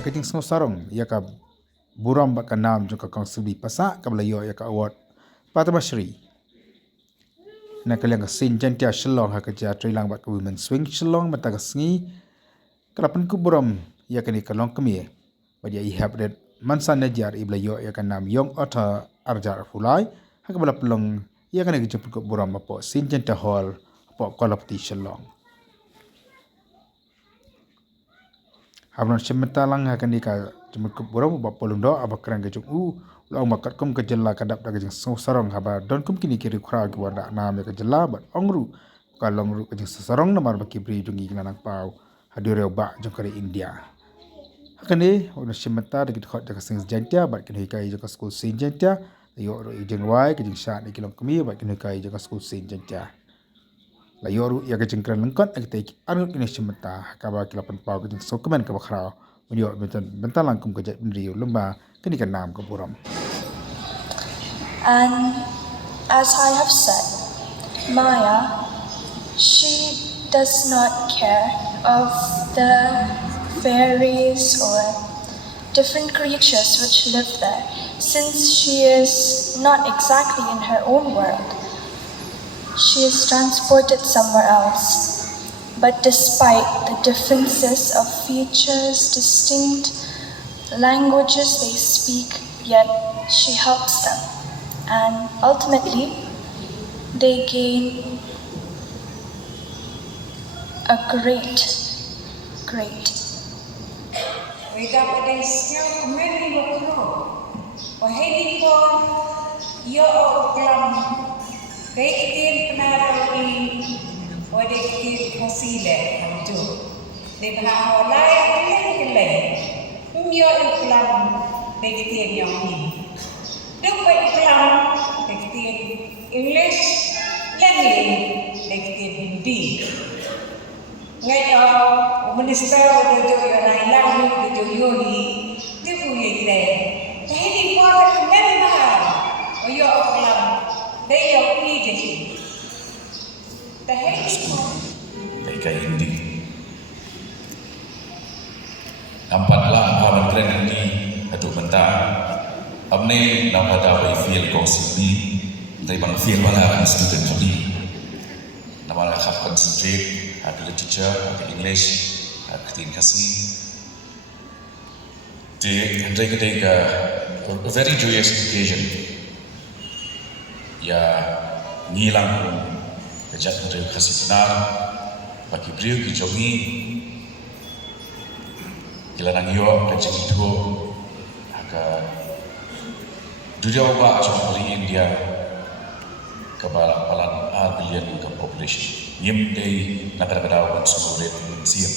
keting snow sarong ya ka buram ba ka nam jo ka kong subi pasa ka belayo ya ka award Padmashri na kalyang sin jantia Shillong ha ka ja trilang ba ka women swing Shillong mata ka sngi kalapan ku buram ya ka ni kalong kami ba dia I have that mansan najar I belayo ya ka nam yong ota arjar fulai ha ka bala pelong ya ka ni jemput ku buram apa sin jantia hall apa kolapti Shillong Abang cemeta lang akan dika cuma keburau bapa lundo abang kerang kejung ulang makat kum kejela kadap dah kejeng sarong haba don kum kini kiri kura kewarna nam ya kejela bat ongru kalau ongru kejeng sarong namar baki beri jungi kenanak pau hadir ba jong kari India akan ni abang cemeta dah kita khot jaga sing jantia bat kini kai jaga school sing jantia yo ro ijeng wai kejeng shat ni kilong kemi bat kini kai jaga school sing jantia la yoru ya ke jengkran lengkot ak tai anu kini semeta ka ba kilapan pau ke jeng sokemen ka bakhrao menyo bentan langkum ke jat bendrio lemba kini kan nam ke buram. And as I have said, Maya, she does not care of the fairies or different creatures which live there, since she is not exactly in her own world. She is transported somewhere else. But despite the differences of features, distinct languages they speak, yet she helps them. And ultimately, they gain a great Kaitin penari wadi kiti hasile hamtu. Debha olai kelai. Umyo iklam kaitin yang ni. Duk iklam kaitin English lagi kaitin Hindi. Ngayon minister do yang lain do yoni tu ye dai. Kahit po ka memang oyo iklam Mereka Hindi. Nampaklah awan keren ini atau bentar. Abne nampak dah feel konsumsi. Dari bang feel mana student kami. Nama nak concentrate ada literature, ada English, ada kasih. Di Andre ketika a very joyous occasion. Ya ngilang kejat dari kasih benar bagi beliau kijongi kilanang yo kejeng itu agak dunia ubah cuma India kebalapan billion ke population yem day nakada-kada semua rate siam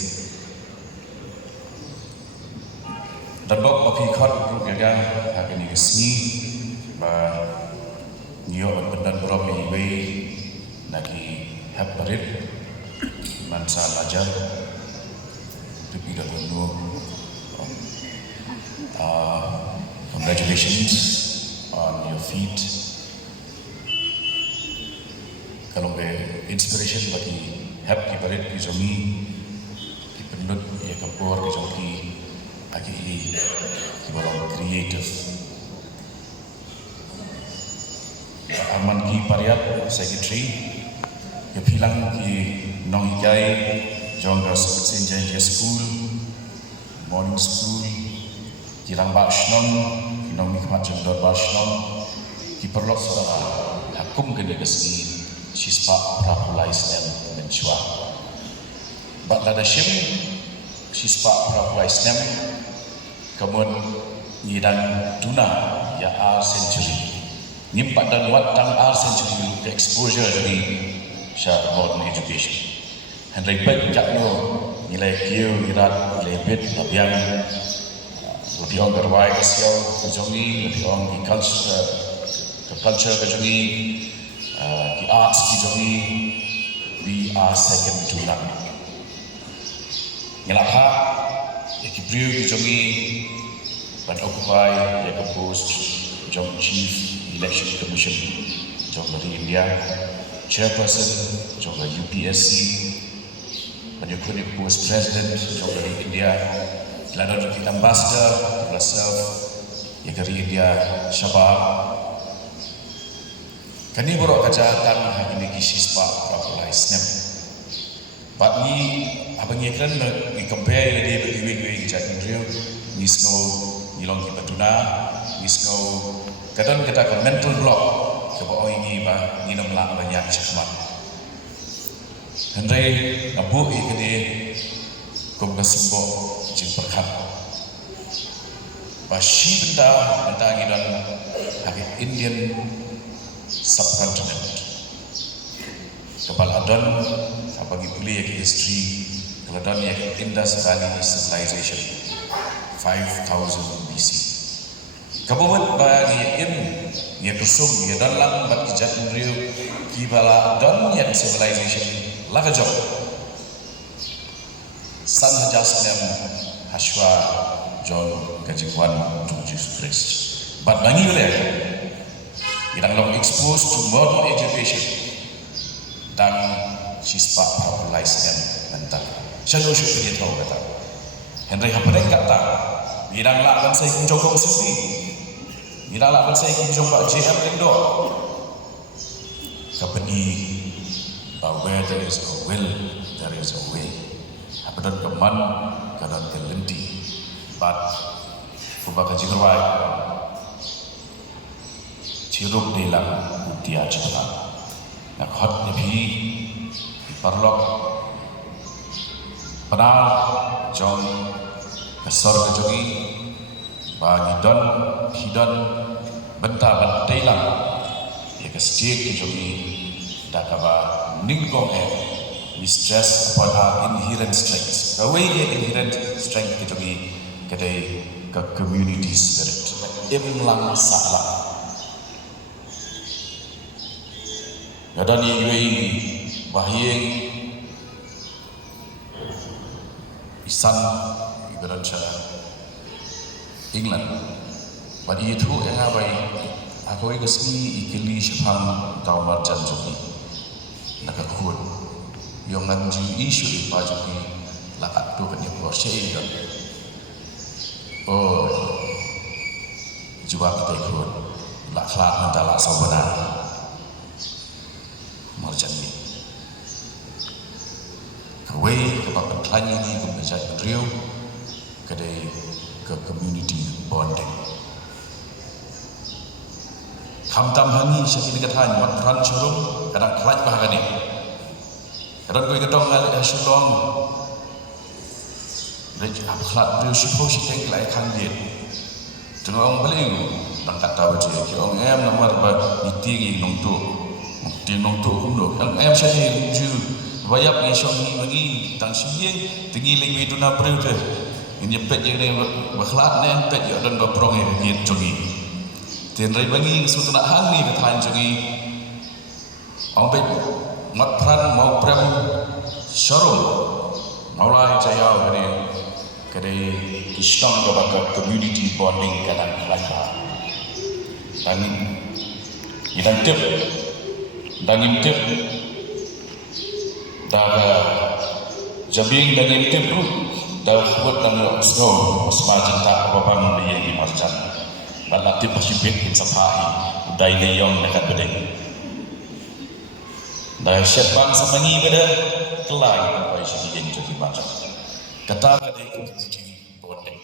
dan bok bagi khot gaga agak ni kesini Nyo benar beromi way lagi habarit mansa lajar tu tidak dulu. Congratulations on your feet. Kalau be inspiration bagi happy barit di zomi di pendut ya kapor di zomi lagi di barang creative. Aman ki Pariat Secretary ya bilang ki nong ikai jongga senjaya school morning school kirang bashnong nong nikmat jendor bashnong ki perlok hakum kene kesini sispa prapulais dan menchua batlada shim sispa prapulais nem kemun ngidang tuna ya century nimpat dan wat tang century exposure dari syar modern education. Henry Beck jakno nilai kieu irat nilai bet tabiang lebih orang berwai kesiau kejongi lebih orang di culture kejongi di arts kejongi we are second to none. Ngelakha Kibriu kejongi ban occupy ya post jong chief Election Commission, jong dari India, chairperson, jong dari UPSC, penyukunik post president, jong dari India, Ila don ki ambassador reserve ya kari India Shabab. Kani borok kajatan ini kisispa rapulai snap. But ni abang ye kan we compare dia bagi jakin real ni snow ni long ki patuna ni snow kadang kita ke mental block ke bawa ini ba ni nam lang banyak cakap. Henry abu ke dia kum kasimbo jin perkat. Ba shi benda ni dan hak Indian subcontinent. Kepala don bagi pulih yang history kemudian yang Indus Valley Civilization 5000 BC. Kabuat bagi yang kusum yang dalam bagi jatuh riu kibala don yang civilization lagajok san hajasnem Hashwa John Kajikwan to Jesus Christ. But bangi boleh yang long exposed to modern education dan sispa populasi yang mentah. Saya usah dia tahu kata. Henry Hapadeng kata, bidang lakukan saya kunjung sendiri. Bidang lakukan saya kunjung Pak JM Indo. Kapeni, where there is a will, there is a way. Hapadeng keman, kadang kelenti. But, kubaka jigerwai, cirup dilang utia cipta. Nak hot nepi. Perlok penal jom kesor kejogi bagi don hidon benta lang ya kesjik kejogi dakaba ningkong we stress upon our inherent strengths away inherent strength kejogi kedai ke community spirit imlang salah gadani UAE Bahyeng Isan Ibaratnya England Badi itu yang abai aku ikasi ikili syafam tau marjan joki nakakun yang nanju isu ipa joki lakat tu kan yang bersih dan oh juga kita ikut laklat nanti lak sabaran marjan ni Away ke papan kelanya ni ke menjadi Rio kedai ke community bonding. Kamtam hangi syakini katahan mat peran syurum kadang kelaj bahagia ni. Kadang kau ketong ngali syurong. Lagi akhlak Rio syukur syakini kelai kandir. Tengok orang paling tak kata baca. Orang em namar ba itingi nongtu. Mungkin nongtu kumdo. Yang em syakini ju. Bayap ni syong bagi tang siyeng tinggi lingwi duna preu te ini pet je ne bakhlat ne pet je dan baprong ni jogi ten rai bagi sutuna hang ni kathan jogi ong pet mat pran mau prem sharum maulai jaya ni kadai kisang ke community bonding kadang laka dan idantip dah jabing dan intip tu dah buat dan snow semacam tak apa-apa dia di marjan dan nanti pasti bikin sapai dai leyong dekat bedeng dah siapang semangi beda kelai apa isi yang jadi macam kata kadai community bonding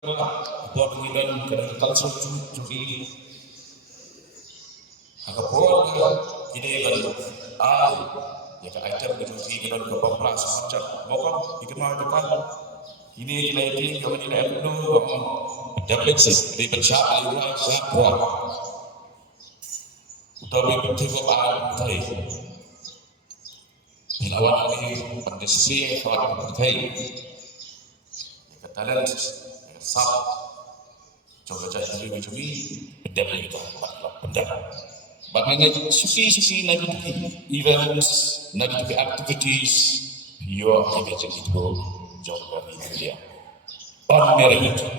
apa pengiran kadang culture jadi agak boleh ide baru ya kan item itu sih kita dapat pelas macam mokok dikenal dekat ini kita ini kalau ini ada dulu dapat sih di pencak ayuran siapa utawi penting apa tadi hilawan ini pendiskusi soal tadi kata dan sab coba jadi cumi pendek itu pendek Bagaimana susi negatif events, negatif activities, your engagement itu jauh dari dia. Pandai itu.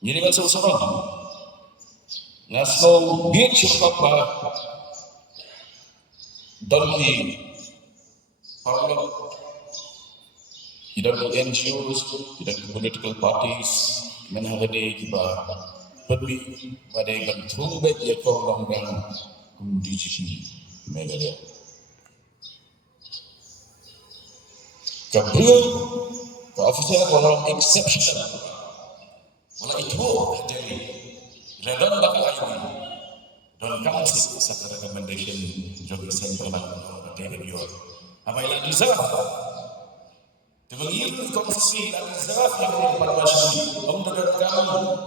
Jadi macam seorang nasional beach apa Donki, Parlo, tidak di NGOs, tidak di political parties, menghadapi kita pergi pada bentuk baik ya kau orang DGP Meghalaya. Kabel, officer orang exceptional, malah itu jadi redon bakal ini, don council satu recommendation jogi central David York. Apa yang deserve? Dengan ini konfesi dan deserve yang kepada masyarakat, mendengarkan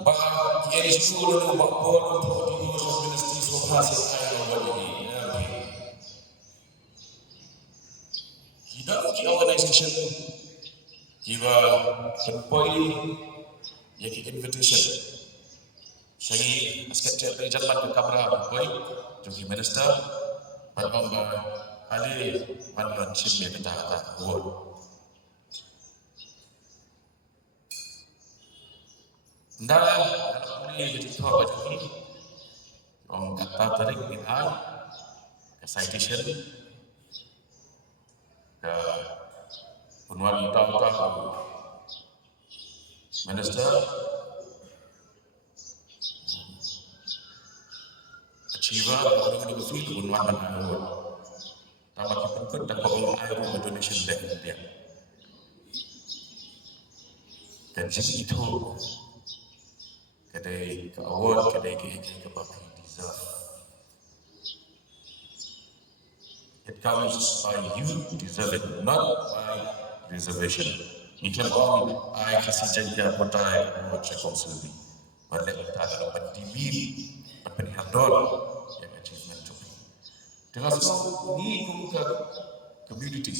bahwa kiai sekolah dan bakpol untuk diurus ministry sosial saya ini. Kita di organisation kita berpoi yang invitation. Saya sekretariat berjalan ke kamera berpoi, jadi minister, pada kali panduan sini kita award. Ndak ini jadi tahu apa jadi orang kata tadi kita ke citation ke penuan utama minister achiever orang yang berfil penuan award tambah kita dapat orang air donation dari dia dan itu kedai ke award, kedai ke public deserve. It comes by you deserve it, not by reservation. You can only I kasih janji apa tak award saya konsulti. Balik tak dapat dibeli, dapat dihadol yang achievement tu. Dengan semua ni kumpulan community.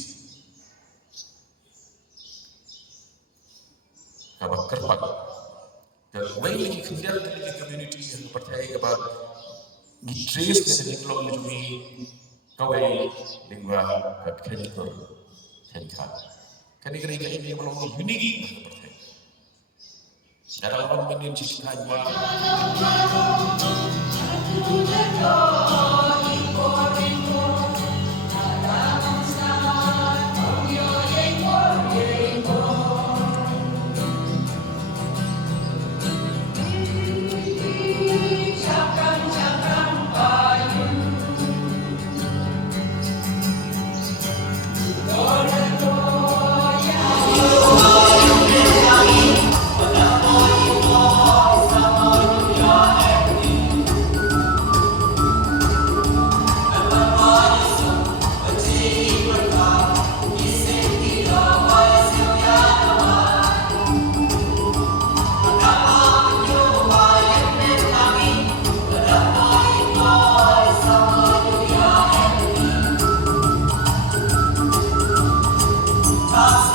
Kabar kerpat. Dan when kemudian dari community yang percaya kepada trace dari kalau menjadi kawai lingua kehidupan kehidupan. Kerana ini belum unik percaya. Dalam orang mendiam cipta jiwa. Us.